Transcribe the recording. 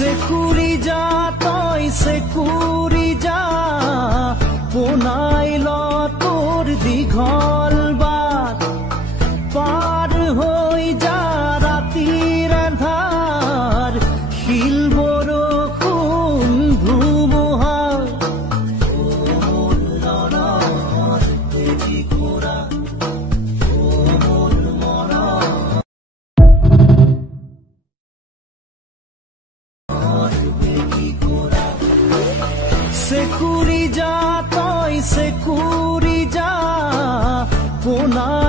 সেকুৰি যা তই সেকুৰি যা পোনাই ল তোৰ দীঘল বাট পাৰ হৈ যা ৰাতিৰ আন্ধাৰ শিল বৰষুণ ধুমুহা সেকুৰি যা তই সেকুৰি যা পোনা